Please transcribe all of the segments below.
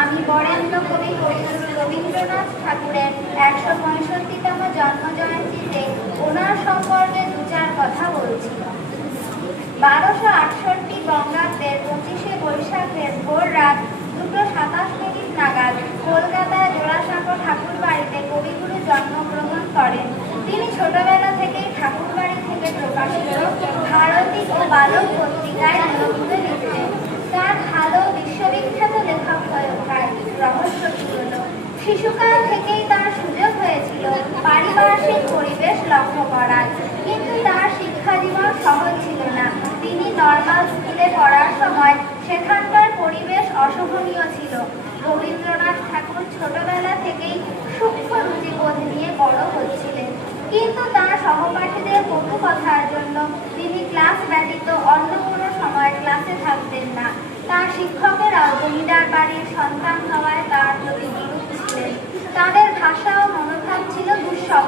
আমি বরেণ্য কবি কবিগুরু রবীন্দ্রনাথ ঠাকুরের ১৬৫তম জন্মজয়ন্তীতে ওনার সম্পর্কে দু চার কথা বলছি। ১২৬৮ বঙ্গাব্দের ২৫শে বৈশাখের ভোর রাত ২:২৭ নাগাদ কলকাতায় জোড়াসাঁকো ঠাকুর বাড়িতে কবিগুরু জন্মগ্রহণ করেন। তিনি ছোটবেলা থেকেই ঠাকুর বাড়ি থেকে প্রকাশিত ভারতী ও বালক পত্রিকায় নিয়মিত লিখতেন। তার ভালো বিশ্ববিখ্যাত লেখক হয়ে ওঠার রহস্য কি হলো? শিশুকাল থেকেই তার সুযোগ হয়েছিল পারিপার্শ্বিক পরিবেশ লক্ষ্য করার, কিন্তু তার শিক্ষা জীবন সহজ ছিল না। তিনি নর্মাল স্কুলে পড়ার সময় সেখানকার পরিবেশ অশোভনীয় ছিল। রবীন্দ্রনাথ ঠাকুর ছোটবেলা থেকেই সূক্ষ্ম রুচিবোধ নিয়ে বড় হচ্ছিলেন, কিন্তু তার সহপাঠীদের কটু কথার জন্য তিনি ক্লাস ব্যতীত অন্য কোনো সময় ক্লাসে থাকতেন না। তার শিক্ষকেরাও জমিদার বাড়ির সন্তান হওয়ায় তার প্রতি বিরূপ ছিলেন। তাদের ভাষা ও মনোভাব ছিল দুঃসহ।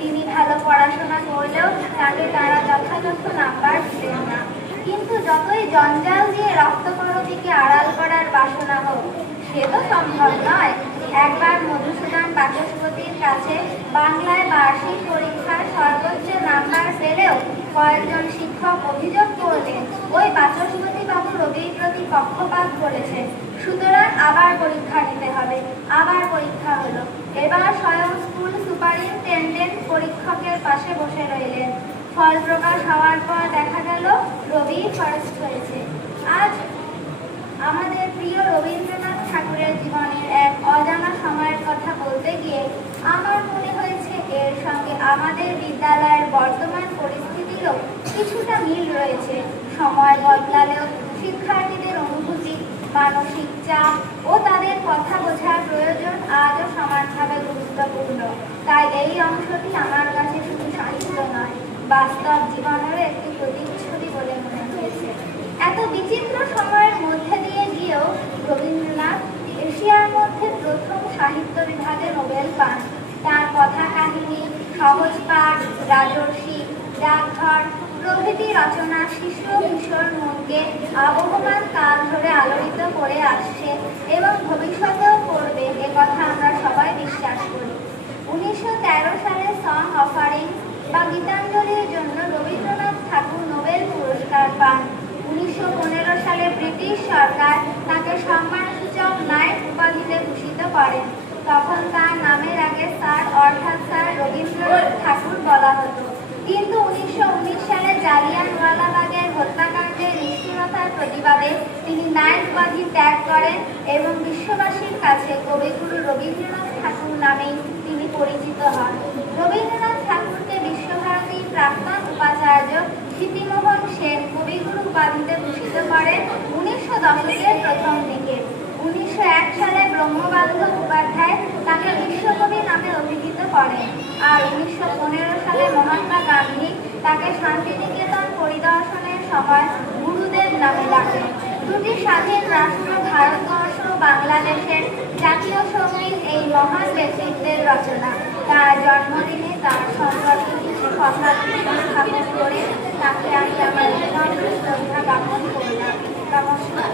তিনি ভালো পড়াশোনা করলেও তাকে তারা যথাযথ নাম্বার দিতেন না। কিন্তু যতই জঞ্জাল দিয়ে রক্তকরবীকে আড়াল করার বাসনা হোক, সে তো সম্ভব নয়। একবার মধুসূদন বাচস্পতির কাছে বাংলায় বার্ষিক পরীক্ষার সর্বোচ্চ নাম্বার পেলেও কয়েকজন শিক্ষক অভিযোগ করলেন ওই বাচস্পতি বাবু রবির প্রতি পক্ষপাত করেছে, সুতরাং আবার পরীক্ষা নিতে হবে। আবার পরীক্ষা হলো। এবার স্বয়ং স্কুল সুপারিনটেন্ডেন্ট পরীক্ষকের পাশে বসে রইলেন। ফল প্রকাশ হওয়ার পর দেখা গেল রবি ফার্স্ট হয়েছে। আজ আমাদের প্রিয় রবীন্দ্রনাথ ঠাকুরের জীবনের এক অজানা সময়ের কথা বলতে গিয়ে আমার মনে হয়েছে এর সঙ্গে আমাদের বিদ্যালয়ের বর্তমান পরিস্থিতিরও কিছুটা মিল রয়েছে। সময় বদলালেও শিক্ষার্থীদের অনুভূতি, মানসিক চাপ ও তাদের কথা বোঝার প্রয়োজন আজও সমানভাবে গুরুত্বপূর্ণ। তাই এই অংশটি আমার কাছে শুধু সাহিত্য নয়, বাস্তব জীবনের একটি প্রতিচ্ছবি বলে মনে হয়েছে। এত বিচিত্র সময়ের মধ্যে দিয়ে গিয়েও রবীন্দ্রনাথ এশিয়ার মধ্যে প্রথম সাহিত্য বিভাগে নোবেল পান। তার কথা কাহিনী, সহজ পাঠ, রাজর্ষি, ডাকঘর প্রভৃতি রচনা শিশু কিশোর মনকে আবহমান কাল ধরে আলোড়িত করে আসছে এবং ভবিষ্যতেও করবে, একথা আমরা সবাই বিশ্বাস করি। ১৯১৩ সালে সং অফারিং বা গীতাঞ্জলির জন্য রবীন্দ্রনাথ ঠাকুর নোবেল পুরস্কার পান। ১৯১৫ সালে ব্রিটিশ সরকার তাকে সম্মানসূচক নাইট উপাধিতে ভূষিত করেন। তখন তার নামের আগে স্যার অর্থাৎ স্যার রবীন্দ্রনাথ ঠাকুর বলা হতো। কিন্তু ১৯১৯ সালে জালিয়ানওয়ালাবাগের হত্যাকাণ্ডের নিষ্ঠুরতার প্রতিবাদে তিনি নাইট উপাধি ত্যাগ করেন এবং বিশ্ববাসীর কাছে কবিগুরু রবীন্দ্রনাথ ঠাকুর নামেই তিনি পরিচিত হন। রবীন্দ্রনাথ ঠাকুরকে বিশ্বভারতীর প্রাক্তন উপাচার্য স্মৃতিমোহন সেন কবিগুরু উপাধিতে ভূষিত করেন ১৯০০ দশকের প্রথম দিকে। ১৯০১ সালে ব্রহ্মবান্ধব উপাধ্যায় তাকে বিশ্বকবি নামে অভিহিত করেন, আর ১৯১৫ সালে মহাত্মা গান্ধী তাকে শান্তিনিকেতন পরিদর্শনের সময় গুরুদেব নামে ডাকেন। দুটি স্বাধীন রাষ্ট্র ভারতবর্ষ ও বাংলাদেশের জাতীয় সঙ্গীত এই মহান ব্যক্তিত্বের রচনা। তার জন্মদিনে তার সম্পর্কে কিছু কথা স্থাপন করে তাকে আমি আমার শ্রদ্ধা জ্ঞাপন করলাম। নমস্কার।